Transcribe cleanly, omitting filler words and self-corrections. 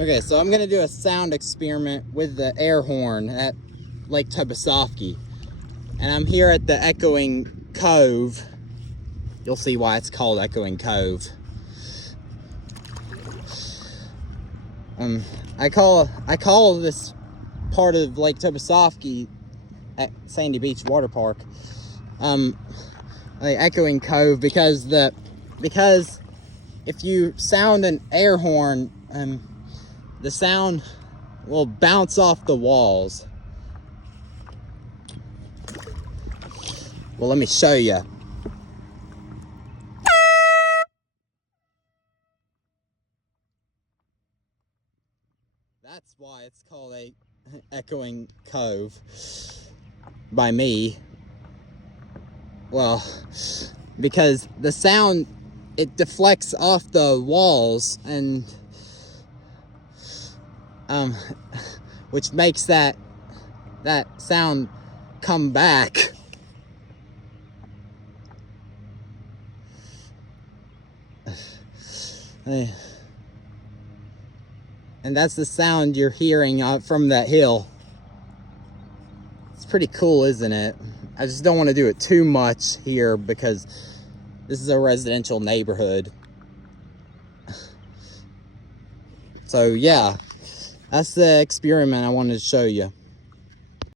Okay, so I'm gonna do a sound experiment with the air horn at Lake Tobesofkee. And I'm here at the Echoing Cove. You'll see why it's called Echoing Cove. I call this part of Lake Tobesofkee at Sandy Beach Water Park the Echoing Cove because if you sound an air horn, the sound will bounce off the walls. Well, let me show you. That's why it's called a Echoing Cove by me. Well, because the sound, it deflects off the walls and which makes that sound come back. And that's the sound you're hearing from that hill. It's pretty cool, isn't it? I just don't want to do it too much here because this is a residential neighborhood. So yeah, that's the experiment I wanted to show you.